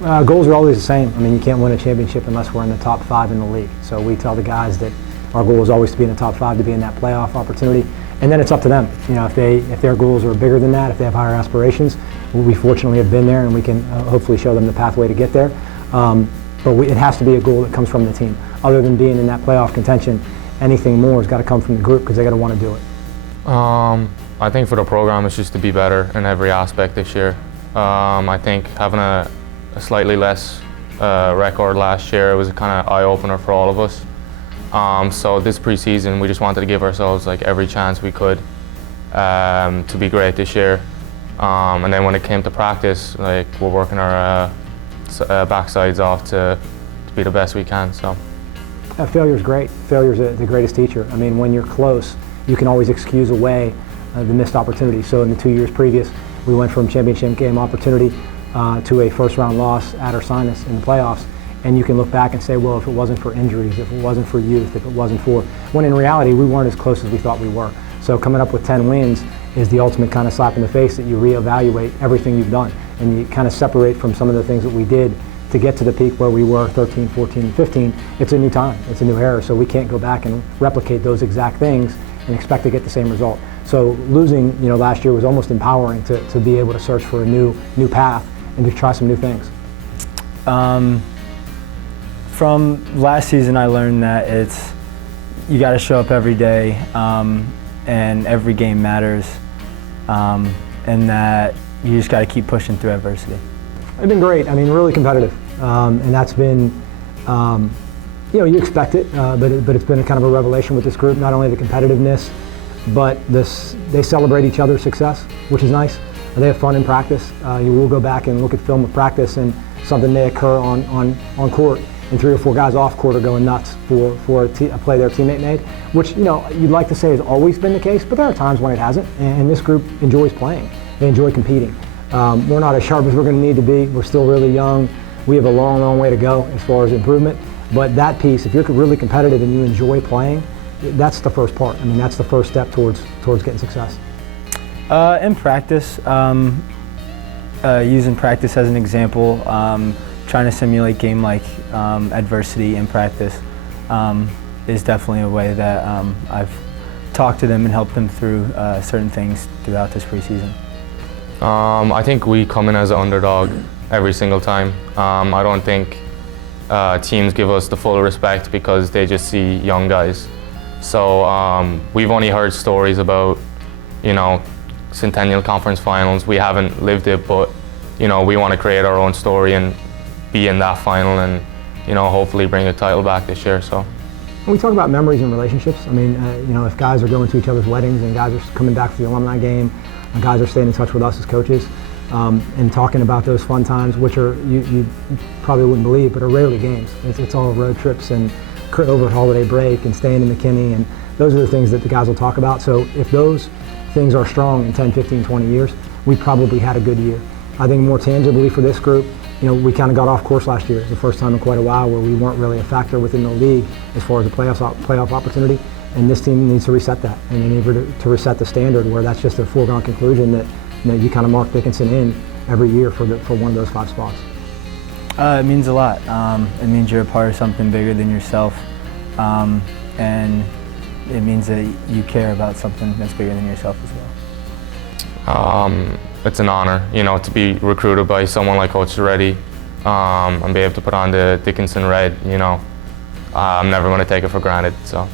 Goals are always the same. I mean, you can't win a championship unless we're in the top 5 in the league. So we tell the guys that our goal is always to be in the top 5, to be in that playoff opportunity. And then it's up to them. You know, if their goals are bigger than that, if they have higher aspirations, we fortunately have been there, and we can hopefully show them the pathway to get there. But it has to be a goal that comes from the team. Other than being in that playoff contention, anything more has got to come from the group because they got to want to do it. I think for the program, it's just to be better in every aspect this year. I think having a slightly less record last year was a kind of eye-opener for all of us. So this preseason, we just wanted to give ourselves like every chance we could to be great this year. And then when it came to practice, like we're working our backsides off to be the best we can. So failure's great. Failure's the greatest teacher. I mean, when you're close, you can always excuse away the missed opportunity. So in the 2 years previous, we went from championship game opportunity to a first-round loss at Ursinus in the playoffs. And you can look back and say, well, if it wasn't for injuries, if it wasn't for youth, if it wasn't for, when in reality, we weren't as close as we thought we were. So coming up with 10 wins is the ultimate kind of slap in the face that you reevaluate everything you've done. And you kind of separate from some of the things that we did to get to the peak where we were 13, 14, and 15. It's a new time, it's a new era, so we can't go back and replicate those exact things and expect to get the same result. So losing, last year was almost empowering to be able to search for a new path and to try some new things. From last season, I learned that you got to show up every day, and every game matters, and that you just got to keep pushing through adversity. It's been great. I mean, really competitive, and that's been, you expect it, but it's been kind of a revelation with this group. Not only the competitiveness, but they celebrate each other's success, which is nice. They have fun in practice. You will go back and look at film of practice, and something may occur on court, and 3 or 4 guys off court are going nuts for a play their teammate made, which you'd like to say has always been the case, but there are times when it hasn't, and this group enjoys playing. They enjoy competing. We're not as sharp as we're going to need to be. We're still really young. We have a long, long way to go as far as improvement, but that piece, if you're really competitive and you enjoy playing, that's the first part. I mean, that's the first step towards getting success. In practice, using practice as an example, trying to simulate game-like adversity in practice is definitely a way that I've talked to them and helped them through certain things throughout this preseason. I think we come in as an underdog every single time. I don't think teams give us the full respect because they just see young guys. So we've only heard stories about, Centennial Conference Finals. We haven't lived it, but we want to create our own story and be in that final and hopefully bring a title back this year. So when we talk about memories and relationships, I mean, if guys are going to each other's weddings and guys are coming back for the alumni game, and guys are staying in touch with us as coaches and talking about those fun times, which are you probably wouldn't believe, but are rarely games. It's all road trips and over holiday break and staying in McKinney, and those are the things that the guys will talk about. So if those things are strong in 10, 15, 20 years, we probably had a good year. I think more tangibly for this group, we kind of got off course last year. It was the first time in quite a while where we weren't really a factor within the league as far as a playoff opportunity, and this team needs to reset that, and they need to reset the standard where that's just a foregone conclusion that you kind of mark Dickinson in every year for one of those 5 spots. It means a lot. It means you're a part of something bigger than yourself, and it means that you care about something that's bigger than yourself as well. It's an honor, to be recruited by someone like Coach Seretti and be able to put on the Dickinson red. I'm never going to take it for granted. So.